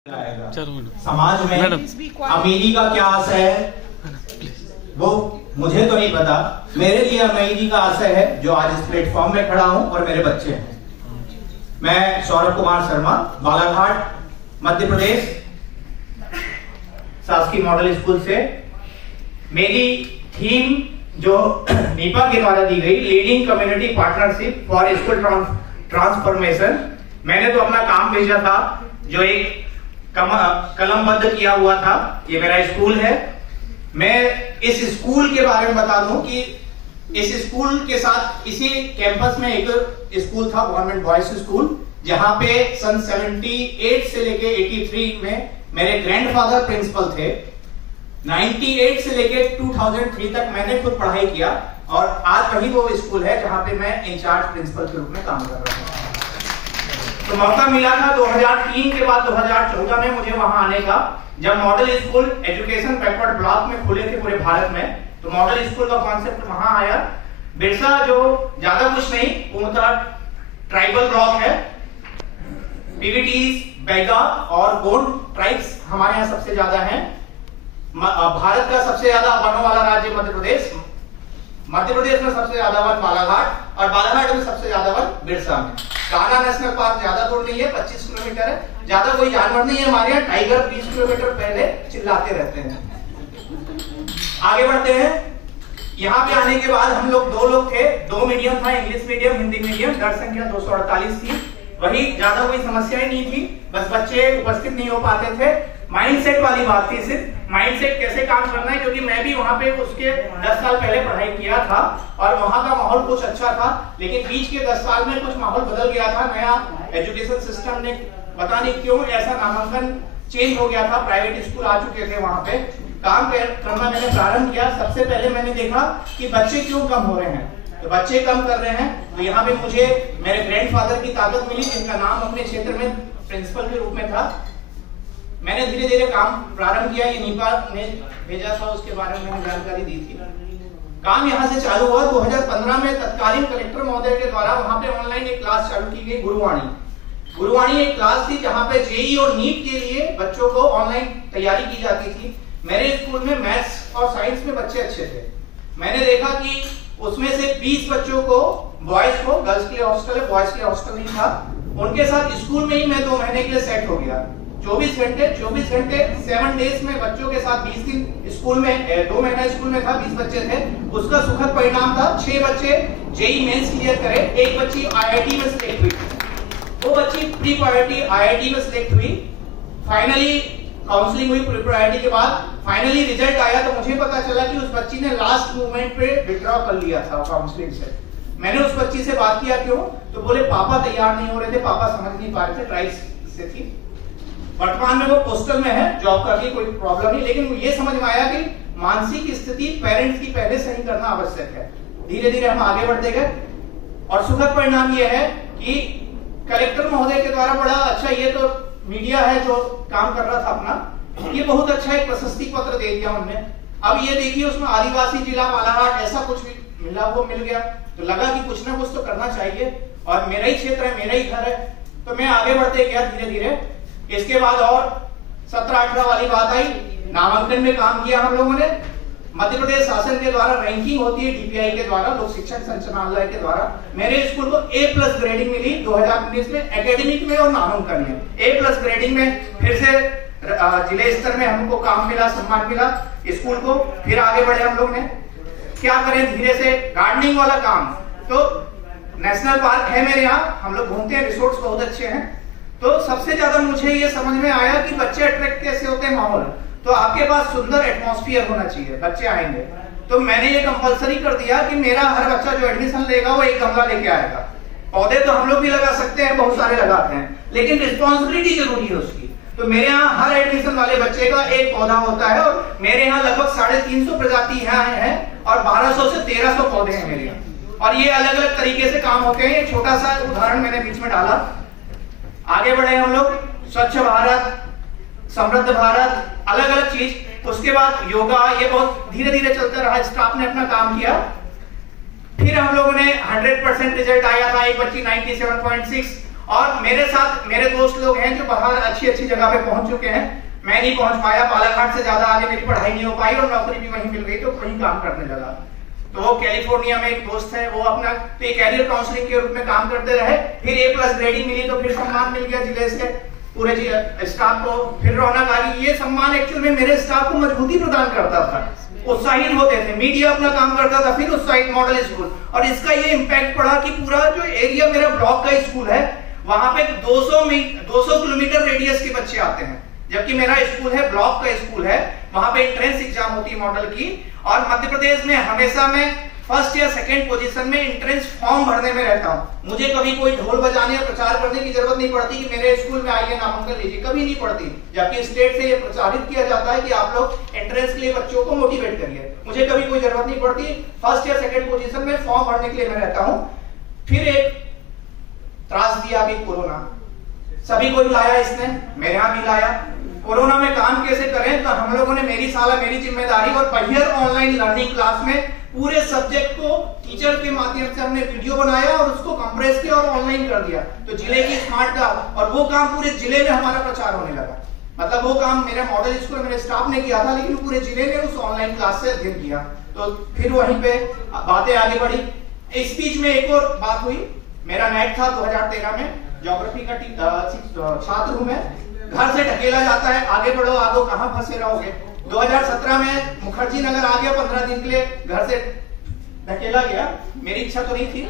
समाज में अमीरी का क्या आशय है वो मुझे तो नहीं पता। मेरे लिए अमीरी का आशय है जो आज इस प्लेटफॉर्म में खड़ा हूं और मेरे बच्चे हैं। मैं सौरभ कुमार शर्मा, बालाघाट, मध्य प्रदेश, शासकीय मॉडल स्कूल से। मेरी थीम जो नीपा के द्वारा दी गई, leading community partnership for school transformation, मैंने तो अपना काम भेजा था जो एक कलमबद्ध किया हुआ था। ये मेरा स्कूल है। मैं इस स्कूल के बारे में बता दूं कि इस स्कूल के साथ इसी कैंपस में एक स्कूल था, गवर्नमेंट बॉयज स्कूल, जहां पे सन 78 से लेके 83 में मेरे ग्रैंडफादर प्रिंसिपल थे। 98 से लेके 2003 तक मैंने खुद पढ़ाई किया और आज वही वो स्कूल है जहां पे मैं इंचार्ज प्रिंसिपल के रूप में काम कर रहा हूं। तो मौका मिला था 2003 के बाद 2014 में मुझे वहां आने का, जब model school education backward block में खुले थे पूरे भारत में। तो मॉडल स्कूल का कॉन्सेप्ट वहां आया। बिरसा जो ज्यादा कुछ नहीं, पूर्णतः ट्राइबल ब्लॉक है। पीवीटीज, बैगा और गोंड ट्राइब्स हमारे यहाँ सबसे ज्यादा हैं। भारत का सबसे ज्यादा वनों वाला राज्य मध्य प्रदेश। मध्य प्रदेश में सबसे ज्यादा वन बालाघाट और बालाघाट में सबसे ज्यादा वन बिरसा में। कान्हा नेशनल पार्क ज्यादा दूर नहीं है, 25 किलोमीटर है। ज्यादा कोई जानवर नहीं है हमारे यहाँ। टाइगर 20 किलोमीटर पहले चिल्लाते रहते हैं। आगे बढ़ते हैं। यहाँ पे आने के बाद हम लोग 2 लोग थे, 2 मीडियम था, इंग्लिश मीडियम, हिंदी मीडियम। दर संख्या 248 थी। वही ज्यादा कोई समस्याएं नहीं थी, बस बच्चे उपस्थित नहीं हो पाते थे। माइंडसेट वाली बात थी, सिर्फ माइंडसेट कैसे काम करना है, क्योंकि मैं भी वहां पे उसके 10 साल पहले पढ़ाई किया था और वहां का माहौल कुछ अच्छा था। लेकिन बीच के 10 साल में कुछ माहौल बदल गया था। नया एजुकेशन सिस्टम ने पता नहीं क्यों ऐसा नामांकन चेंज हो गया था। प्राइवेट स्कूल आ चुके थे, वहां पे काम करना मैंने प्रारंभ किया। सबसे पहले मैंने देखा कि बच्चे क्यों कम हो रहे हैं। तो बच्चे कम कर रहे हैं, तो यहाँ पे मुझे मेरे ग्रैंडफादर की ताकत मिली, जिनका नाम अपने क्षेत्र में प्रिंसिपल के रूप में था। मैंने धीरे धीरे काम प्रारंभ किया। ये नीपा ने भेजा था, उसके बारे में मैंने जानकारी दी थी। काम यहाँ से चालू हुआ 2015 में। तत्कालीन कलेक्टर महोदय के द्वारा वहां पे ऑनलाइन एक क्लास चालू की गई, गुरुवाणी। गुरुवाणी एक क्लास थी जहां पे जेईई और नीट के लिए बच्चों को ऑनलाइन तैयारी की जाती थी। मेरे स्कूल में मैथ्स और साइंस में बच्चे अच्छे थे। मैंने देखा कि उसमें से 20 बच्चों को, बॉयज को, गर्ल्स के लिए हॉस्टल है, बॉयज के लिए हॉस्टल नहीं था, उनके साथ स्कूल में ही मैं 2 महीने के लिए सेट हो गया। 24 घंटे 7 डेज में बच्चों के साथ 20 दिन स्कूल में, 2 महीना स्कूल में था, 20 बच्चे थे। उसका सुखद परिणाम था, 6 बच्चे जेईई मेंस क्लियर करे, 1 बच्ची आईआईटी में सिलेक्ट हुई, 2 बच्ची प्री प्रायोरिटी आईआईटी में सिलेक्ट हुई। फाइनली काउंसलिंग हुई प्री प्रायोरिटी के बाद। फाइनली रिजल्ट आया तो मुझे पता चला कि उस बच्ची ने लास्ट मोमेंट पे विथड्रॉ कर लिया था काउंसलिंग से। मैंने उस बच्ची से बात किया, क्यों? तो बोले पापा तैयार नहीं हो रहे थे, पापा समझ नहीं पा रहे थे, ट्राइब्स से थी। वर्तमान में वो पोस्टल में है, जॉब कर रही, कोई प्रॉब्लम नहीं। लेकिन ये समझ में आया कि मानसिक स्थिति पेरेंट्स की पहले सही करना आवश्यक है। धीरे धीरे हम आगे बढ़ते गए और सुखद परिणाम ये है कि कलेक्टर महोदय के द्वारा बड़ा अच्छा, ये तो मीडिया है जो काम कर रहा था अपना, ये बहुत अच्छा एक प्रशस्ति पत्र दे दिया उन्होंने। अब ये देखिए उसमें आदिवासी जिला बालाघाट ऐसा कुछ भी मिला, वो मिल गया। तो लगा कि कुछ ना कुछ तो करना चाहिए और मेरा ही क्षेत्र है, मेरा ही घर है। तो मैं आगे बढ़ते गया धीरे धीरे। इसके बाद और 17-18 वाली बात आई, नामांकन में काम किया हम लोगों ने। मध्य प्रदेश शासन के द्वारा रैंकिंग होती है, डीपीआई के द्वारा, लोक शिक्षण संचालनालय के द्वारा। मेरे स्कूल को A+ ग्रेडिंग मिली 2019 में, एकेडमिक में और नामांकन में। A+ ग्रेडिंग में फिर से जिले स्तर में हमको काम मिला, सम्मान मिला स्कूल को। फिर आगे बढ़े हम लोग ने, क्या करें धीरे से, गार्डनिंग वाला काम। तो नेशनल पार्क है मेरे यहाँ, हम लोग घूमते हैं, रिसोर्ट्स बहुत अच्छे हैं। तो सबसे ज्यादा मुझे ये समझ में आया कि बच्चे अट्रैक्ट कैसे होते हैं माहौल। तो आपके पास सुंदर एटमॉस्फेयर होना चाहिए, बच्चे आएंगे। तो मैंने ये कंपलसरी कर दिया कि मेरा हर बच्चा जो एडमिशन लेगा वो एक गमला लेके आएगा। पौधे तो हम लोग भी लगा सकते हैं, बहुत सारे लगाते हैं, लेकिन रिस्पॉन्सिबिलिटी जरूरी है उसकी। तो मेरे यहाँ हर एडमिशन वाले बच्चे का एक पौधा होता है और मेरे यहाँ लगभग 350 प्रजाति यहाँ है और 1200 से 1300 पौधे हैं मेरे यहाँ। और ये अलग अलग तरीके से काम होते हैं। ये छोटा सा उदाहरण मैंने बीच में डाला। आगे बढ़े हम लोग, स्वच्छ भारत, समृद्ध भारत, अलग अलग चीज। उसके बाद योगा, ये बहुत धीरे धीरे चलता रहा, स्टाफ ने अपना काम किया। फिर हम लोगों ने 100% रिजल्ट आया था, एक बच्ची 97.6 और मेरे साथ मेरे दोस्त लोग हैं जो बाहर अच्छी अच्छी जगह पे पहुंच चुके हैं। मैं नहीं पहुंच पाया, बालाघाट से ज्यादा आगे मेरी पढ़ाई नहीं हो पाई और नौकरी भी वहीं मिल गई तो वहीं काम करने लगा। तो वो कैलिफोर्निया में एक दोस्त है, वो अपना कैरियर काउंसलिंग के रूप में काम करते रहे, फिर A+ ग्रेडिंग मिली तो फिर सम्मान मिल गया जिले से पूरे स्टाफ को, फिर रौनक आ गई। ये सम्मान एक्चुअल में मेरे स्टाफ को मजबूती प्रदान करता था, उत्साहित होते थे, मीडिया अपना काम करता था, फिर उत्साहित मॉडल स्कूल। और इसका ये इम्पैक्ट पड़ा कि पूरा जो एरिया मेरा ब्लॉक का स्कूल है वहां पे 200 किलोमीटर रेडियस के बच्चे आते हैं, जबकि मेरा स्कूल है ब्लॉक का स्कूल है, वहां पे एंट्रेंस एग्जाम होती है मॉडल की। और मध्य प्रदेश में हमेशा मैं फर्स्ट या सेकंड पोजीशन में एंट्रेंस फॉर्म भरने में रहता हूं। मुझे कभी कोई ढोल बजाने या प्रचार करने की जरूरत नहीं पड़ती कि मेरे स्कूल में आइए नामांकन लीजिए, कभी नहीं पड़ती। जबकि स्टेट से ये प्रचारित किया जाता है कि आप लोग एंट्रेंस के लिए बच्चों को मोटिवेट करिए, मुझे कभी कोई जरूरत नहीं पड़ती। फर्स्ट या सेकंड पोजीशन में फॉर्म भरने के लिए मैं रहता हूं। फिर एक त्रास दिया अभी कोरोना, सभी को लाया इसने, मेरे यहां भी लाया। कोरोना में काम कैसे करें, तो हम लोगों ने मेरी साला मेरी जिम्मेदारी और पहियर ऑनलाइन लर्निंग क्लास में पूरे सब्जेक्ट को टीचर के माध्यम से हमने वीडियो बनाया और उसको कंप्रेस किया और ऑनलाइन कर दिया। तो जिले की स्मार्ट का और वो काम पूरे जिले में हमारा प्रचार होने लगा। मतलब वो काम मेरे मॉडल स्कूल मेरे स्टाफ ने किया था, लेकिन पूरे जिले ने उस ऑनलाइन क्लास से अध्ययन किया। तो फिर वहीं पे बातें आगे बढ़ी। इस बीच में एक और बात हुई, मेरा नेट था 2013 में, ज्योग्राफी का छात्र हूं मैं, घर से ढकेला जाता है आगे बढ़ो आगे, कहां फंसे रहोगे। 2017 में मुखर्जी नगर आ गया, 15 दिन के लिए घर से ढकेला गया। मेरी इच्छा तो नहीं थी,